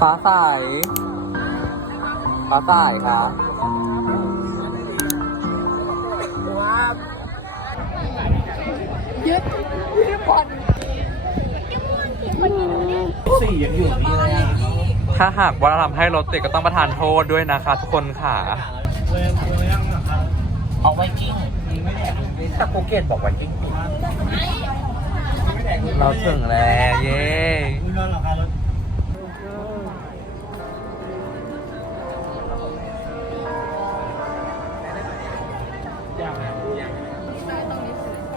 ฟ้าใสฟ้าใสครับสี่ยังอยู่นี่เลยถ้าหากว่าเราทำให้รถติดก็ต้องประทานโทษด้วยนะคะทุกคนค่ะเอาไวกิ้งไม่แดกแต่ภูเก็ตบอกไวกิ้งปิดเราถึงแล้ว เย้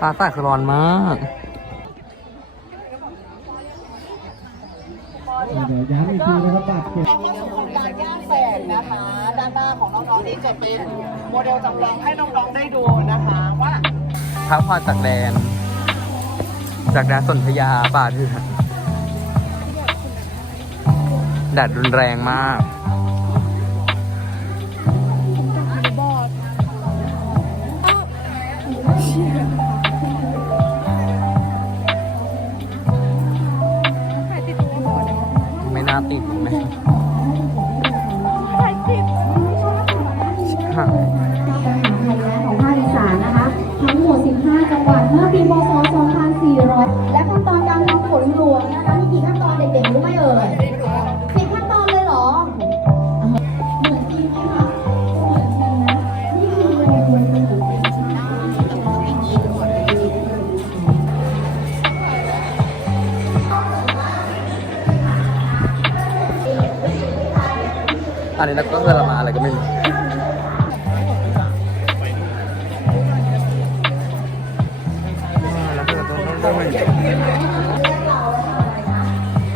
ฟ้าใสคือร้อนมากเดี๋ยวย้ำอีกทีนะครับบาดเจ็บเข้าสู่โครงการย่างแสงนะคะ ด้านหน้าของน้องๆนี้จะเป็นโมเดลจำลองให้น้องๆได้ดูนะคะว่าพักผ่อนจากแดน จากแดนสนธยาป่าเถื่อนแดดรุนแรงมาก อันนี้นักก็คือเรามาอะไรก็ไม่รู้ต้องต้องไม่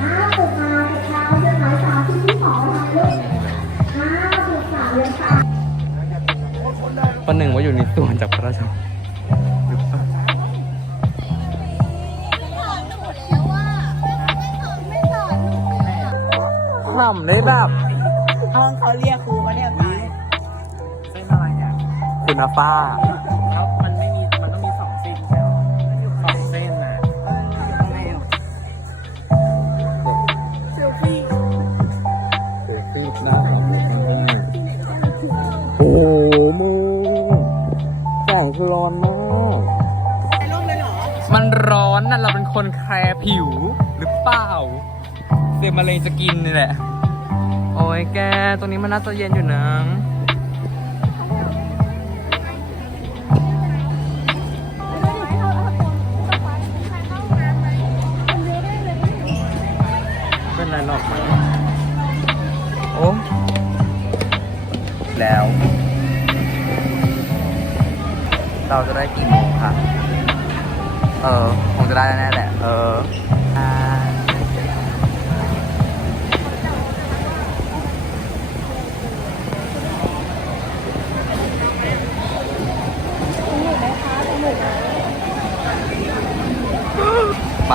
อ้าวฝึกมาฝึกมาเดือนไหนสามที่ที่สองทำลูกอ้าวฝึกสามเดือนสามประหนึ่งว่าอยู่ในส่วนจากพระราชหรือเล่าหน่ำได้แบบ ห้องเขาเรียกครูมาเนี่ยตายเส้นอะไรอะคุณอาฟ้า แล้วมันไม่มี มันต้องมีสองเส้นใช่ไหมสองเส้นน่ะเซลฟี่หน้าหอมโอ้โหมึงแสงคือร้อนมากมันร้อนน่ะเราเป็นคนแคร์ผิวหรือเปล่า เซมะเร็งจะกินนี่แหละ โอ้ยแก ตรงนี้มันน่าจะเย็นอยู่นะเป็นไรหรอกโอ้แล้ว เราจะได้กี่โมงคะ เออ คงจะได้แน่แหละ เออ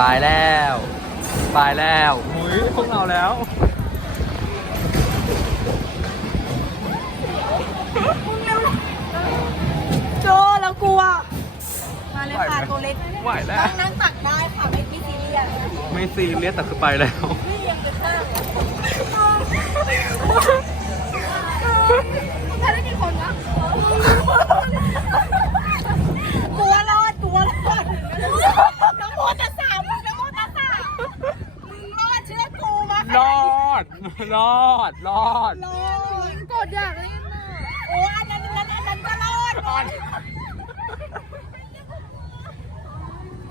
ไปแล้วไปแล้วหุยพวกเราแล้วโจแล้วกลัว มาเลยค่ะตัวเล็กไหวแล้ว นั่งตักได้ค่ะไม่ไม่ซีเรียสไม่ซีเรียสแต่คือไปแล้ว นี่ยังจะข้าม ดรอดรอดกดอยากเล่นน่ะโอ้อันนั้นอันนั้นอันนั้นก็รอดรอด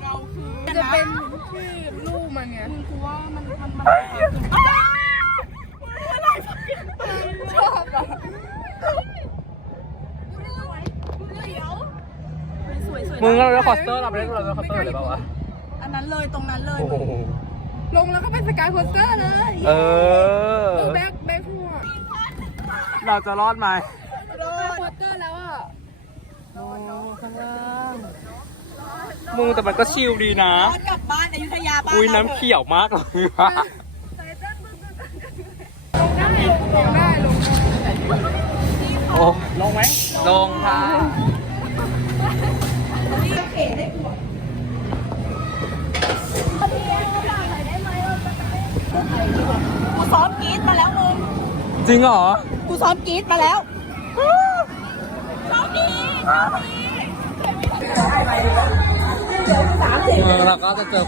เราคือจะเป็นที่ลูกมันไงมึงกูว่ามันมันมันชอบอะสวยสวยมึงเราเล่นคอสเตอร์เราไปเล่นเราเล่นคอสเตอร์เลยป่าวะอันนั้นเลยตรงนั้นเลยโอ้โห ลงแล้วก็เป็นสกายโคสเตอร์เลยเออ แบ็คแบ็คหัวเราจะรอดไหมสกายโคสเตอร์แล้วอะข้างล่างมึงแต่มันก็ชิลดีนะย้อนกลับบ้านอยุธยาบ้านอุ้ยราน้ำเขียวมากเลยว่ะลงได้ลงได้ลงได้โอ้ลงไหมลงค่ะ จริงเหรอ กูซ้อมกรีดมาแล้วซ้อมดีซ้อมดีเออเราก็จะเจอ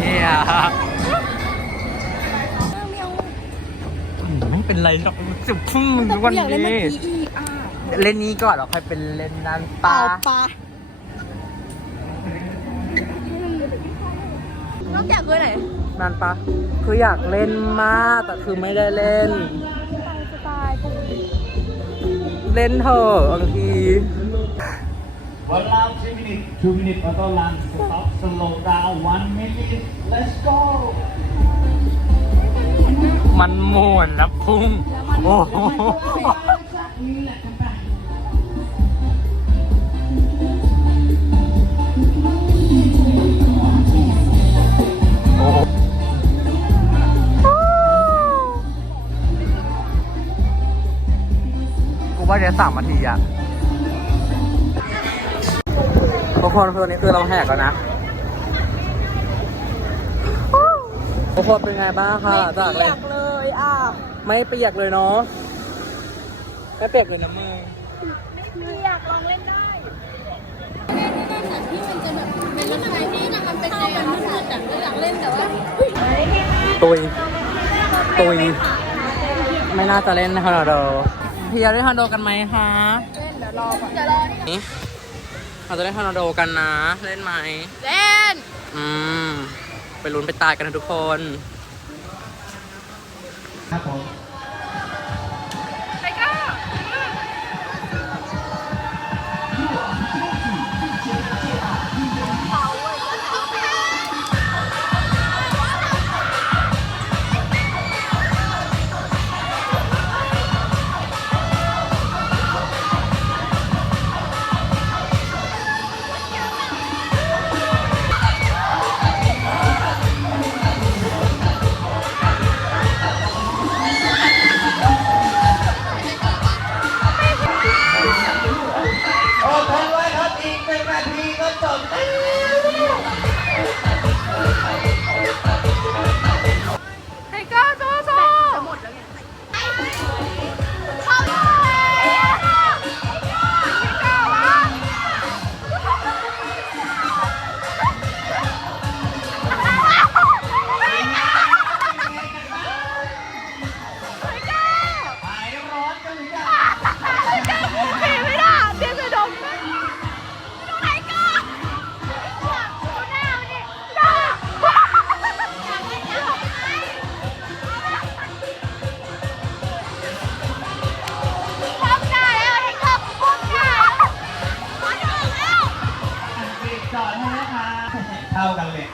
เฮียไม่เป็นไรหรอกจะพุ่งวันนี้ เล่นนี้ก่อนเราค่อยเป็นเล่นนั้นเปล่าปาปลา ต้องแจกเบอร์ไหนนันปะคืออยากเล่นมากแต่คือไม่ได้เล่น สไตล์กูเล่นเถอะบางที One round, two minutes, two minutes auto run, stop, slow down, one minute, let's go. มันม่วนนะพุ่ง โอ้โหโอ้ สามนาทีอะทุกคนคืออนนี้คือเราแหกแล้วนะทุกคนเป็นไงบ้างคะหลังจากอเล่นยากเลยอะไม่เปียกเลยเนาะไม่เปียกเลยนะมึงไม่อยากลองเล่นได้ตุยตุยไม่น่าจะเล่นฮอนโดพี่ จะเล่นฮอนโดกันไหมคะเล่นเดี๋ยวรอก่อนเดี๋ยวรอนี่เราจะเล่นฮอนโดกันนะ เล่นไหม เล่น อืม ไปลุ้นไปตายกันนะทุกคน ครับผม เท่ากันเลย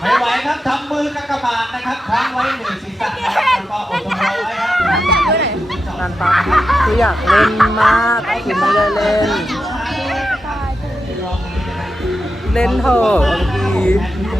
ไม่ไหวครับทำมือกากบาทนะครับค้างไว้หนึ่งศีรษะนะครับแล้วก็อดทนรอไว้ครับนันปะคืออยากเล่นมากแต่คือไม่ได้เล่น เล่นเถอะบ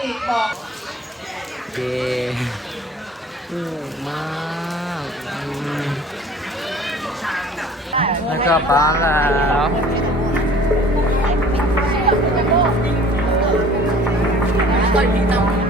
นะครับอกบอกเย้สนุกมากอืมแล้วก็บ้านแล้วก็มีตำ